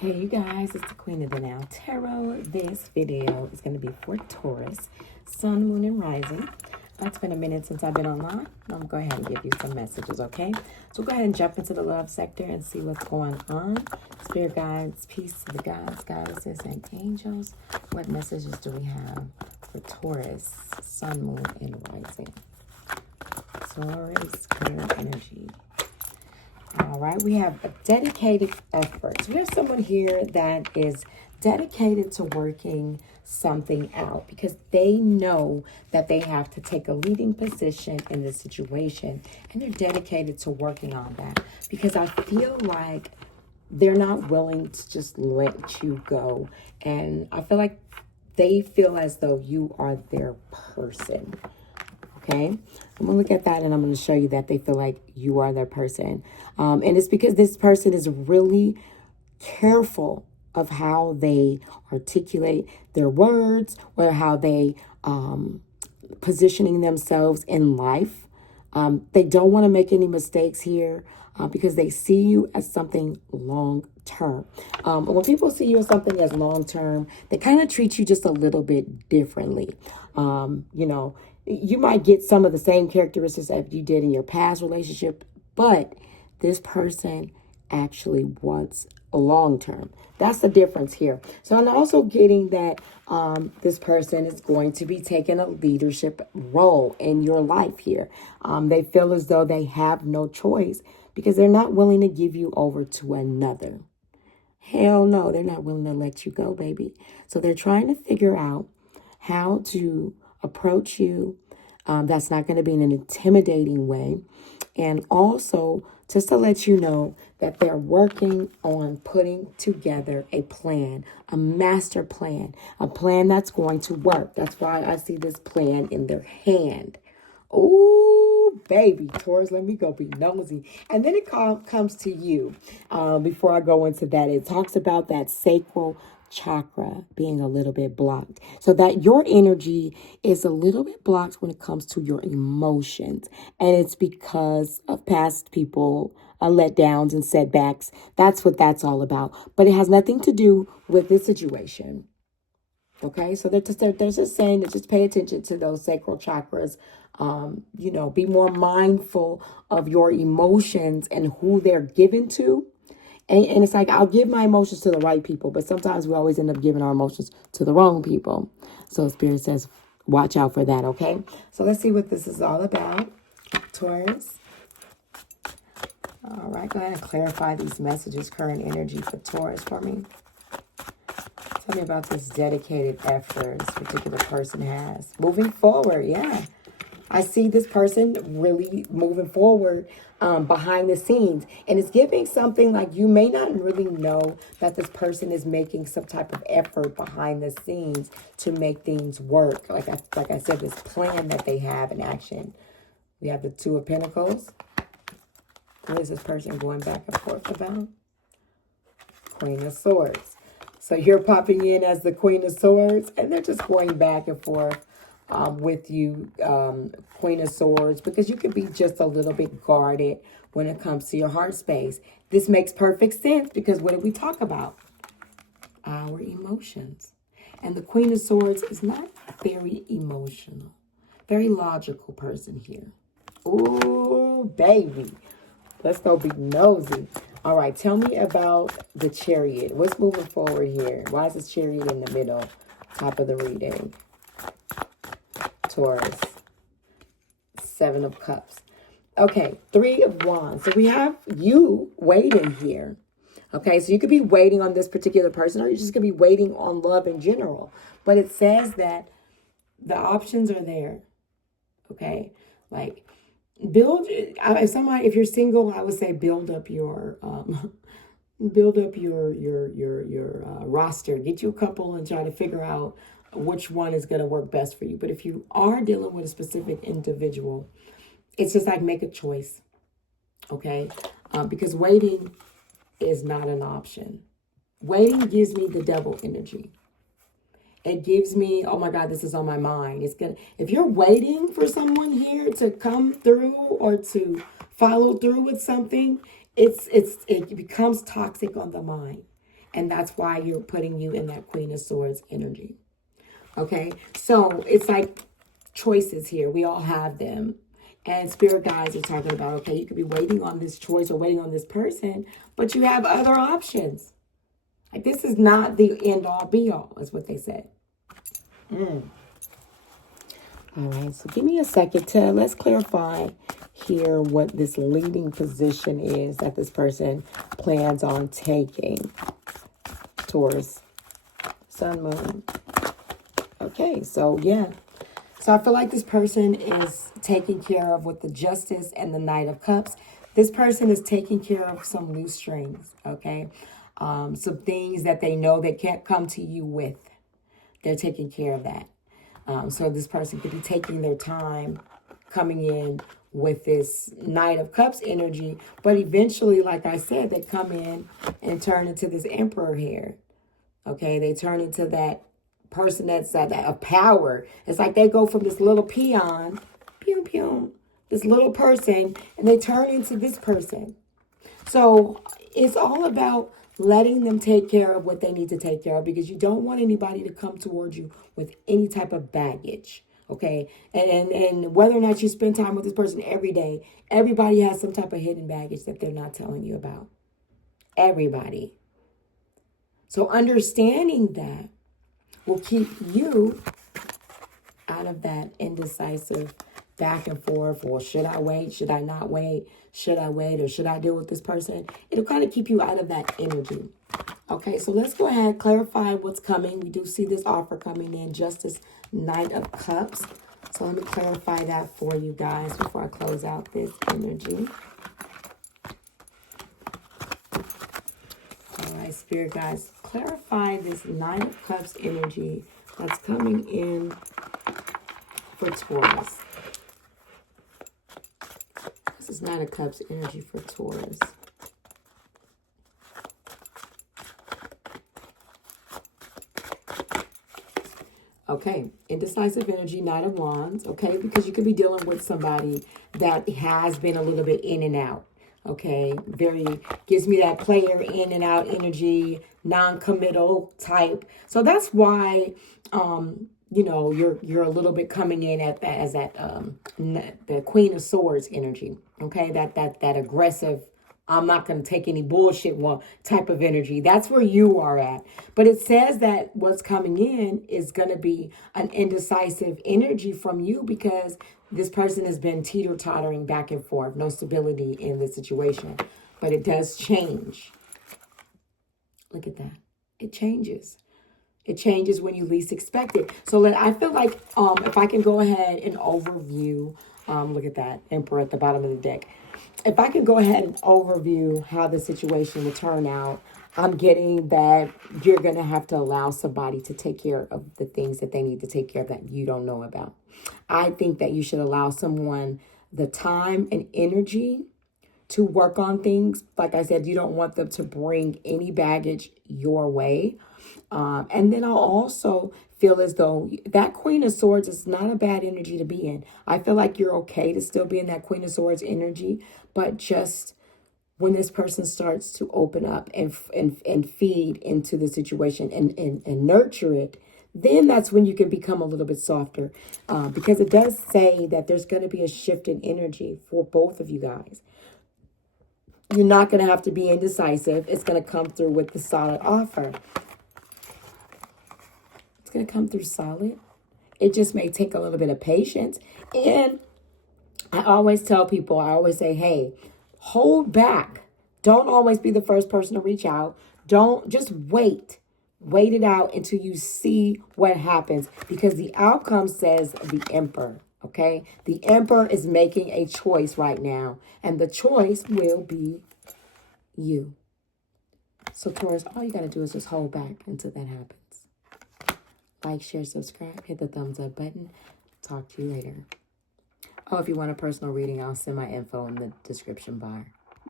Hey you guys, it's the Queen of the Now Tarot. This video is going to be for Taurus, Sun, Moon, and Rising. It's been a minute since I've been online. I'm going to go ahead and give you some messages, okay? So go ahead and jump into the love sector and see what's going on. Spirit guides, peace to the gods, goddesses, and angels. What messages do we have for Taurus, Sun, Moon, and Rising? Taurus, clear energy. All right, we have a dedicated effort. So we have someone here that is dedicated to working something out because they know that they have to take a leading position in this situation, and they're dedicated to working on that because I feel like they're not willing to just let you go. And I feel like they feel as though you are their person. Okay, I'm going to look at that and I'm going to show you that they feel like you are their person. And it's because this person is really careful of how they articulate their words or how they positioning themselves in life. They don't want to make any mistakes here because they see you as something long term. When people see you as something as long term, they kind of treat you just a little bit differently. You might get some of the same characteristics that you did in your past relationship, but this person actually wants a long term. That's the difference here. So I'm also getting that this person is going to be taking a leadership role in your life here. They feel as though they have no choice because they're not willing to give you over to another. Hell no, they're not willing to let you go, baby. So they're trying to figure out how to approach you. That's not going to be in an intimidating way. And also, just to let you know that they're working on putting together a plan, a master plan, a plan that's going to work. That's why I see this plan in their hand. Oh, baby, Taurus, let me go be nosy. And then it comes to you. Before I go into that, it talks about that sacral chakra being a little bit blocked, so that your energy is a little bit blocked when it comes to your emotions, and it's because of past people, letdowns and setbacks. That's what that's all about, but it has nothing to do with this situation. Okay, so they're just saying that just pay attention to those sacral chakras. Be more mindful of your emotions and who they're given to. And it's like, I'll give my emotions to the right people, but sometimes we always end up giving our emotions to the wrong people. So Spirit says, watch out for that, okay? So let's see what this is all about, Taurus. All right, go ahead and clarify these messages, current energy for Taurus for me. Tell me about this dedicated effort this particular person has. Moving forward, yeah. I see this person really moving forward behind the scenes. And it's giving something like you may not really know that this person is making some type of effort behind the scenes to make things work. Like I said, this plan that they have in action. We have the Two of Pentacles. What is this person going back and forth about? Queen of Swords. So you're popping in as the Queen of Swords, and they're just going back and forth with you, Queen of Swords, because you could be just a little bit guarded when it comes to your heart space. This makes perfect sense because what did we talk about? Our emotions. And the Queen of Swords is not very emotional, very logical person here. Ooh, baby. Let's go be nosy. All right, tell me about the Chariot. What's moving forward here? Why is this Chariot in the middle, top of the reading? Taurus. Seven of Cups. Okay, Three of Wands. So we have you waiting here. Okay, so you could be waiting on this particular person, or you're just going to be waiting on love in general. But it says that the options are there. Okay, like if you're single, I would say build up your roster. Get you a couple and try to figure out which one is going to work best for you. But if you are dealing with a specific individual, it's just like make a choice, okay? Because waiting is not an option. Waiting gives me the Devil energy. It gives me, oh my God, this is on my mind. If you're waiting for someone here to come through or to follow through with something, it becomes toxic on the mind. And that's why you're putting you in that Queen of Swords energy. Okay, so it's like choices here. We all have them. And spirit guides are talking about, okay, you could be waiting on this choice or waiting on this person, but you have other options. Like, this is not the end all be all, is what they said. All right, so give me a second to let's clarify here what this leading position is that this person plans on taking. Taurus, Sun, Moon. Okay, so yeah. So I feel like this person is taking care of with the Justice and the Knight of Cups. This person is taking care of some loose strings, okay? Some things that they know they can't come to you with. They're taking care of that. So this person could be taking their time coming in with this Knight of Cups energy. But eventually, like I said, they come in and turn into this Emperor here. Okay, they turn into that person that's a power. It's like they go from this little peon, pew pew, this little person, and they turn into this person. So it's all about letting them take care of what they need to take care of, because you don't want anybody to come towards you with any type of baggage. Okay, and whether or not you spend time with this person every day, everybody has some type of hidden baggage that they're not telling you about. Everybody. So understanding that will keep you out of that indecisive back and forth. Well, should I wait? Should I not wait? Should I wait or should I deal with this person? It'll kind of keep you out of that energy. Okay, so let's go ahead and clarify what's coming. We do see this offer coming in, Justice, Knight of Cups. So let me clarify that for you guys before I close out this energy. All right, Spirit guys, clarify this Nine of Cups energy that's coming in for Taurus. This is Nine of Cups energy for Taurus. Okay, indecisive energy, Knight of Wands, okay, because you could be dealing with somebody that has been a little bit in and out, okay, gives me that player in and out energy, non-committal type. So that's why, you know, you're a little bit coming in at that as that, the Queen of Swords energy, okay, that aggressive, I'm not going to take any bullshit one type of energy. That's where you are at. But it says that what's coming in is going to be an indecisive energy from you, because this person has been teeter-tottering back and forth. No stability in the situation. But it does change. Look at that. It changes. It changes when you least expect it. So I feel like if I can go ahead and overview, look at that, Emperor at the bottom of the deck. If I can go ahead and overview how the situation will turn out, I'm getting that you're going to have to allow somebody to take care of the things that they need to take care of that you don't know about. I think that you should allow someone the time and energy to work on things. Like I said, you don't want them to bring any baggage your way. And then I'll also feel as though that Queen of Swords is not a bad energy to be in. I feel like you're okay to still be in that Queen of Swords energy, but just when this person starts to open up and feed into the situation and nurture it, then that's when you can become a little bit softer, because it does say that there's going to be a shift in energy for both of you guys. You're not going to have to be indecisive. It's going to come through with the solid offer. It's going to come through solid. It just may take a little bit of patience. And I always tell people, I always say, hey, hold back. Don't always be the first person to reach out. Don't just wait. Wait it out until you see what happens, because the outcome says the Emperor. Okay, the Emperor is making a choice right now, and the choice will be you. So Taurus, all you got to do is just hold back until that happens. Like, share, subscribe, hit the thumbs up button. Talk to you later. Oh, if you want a personal reading, I'll send my info in the description bar.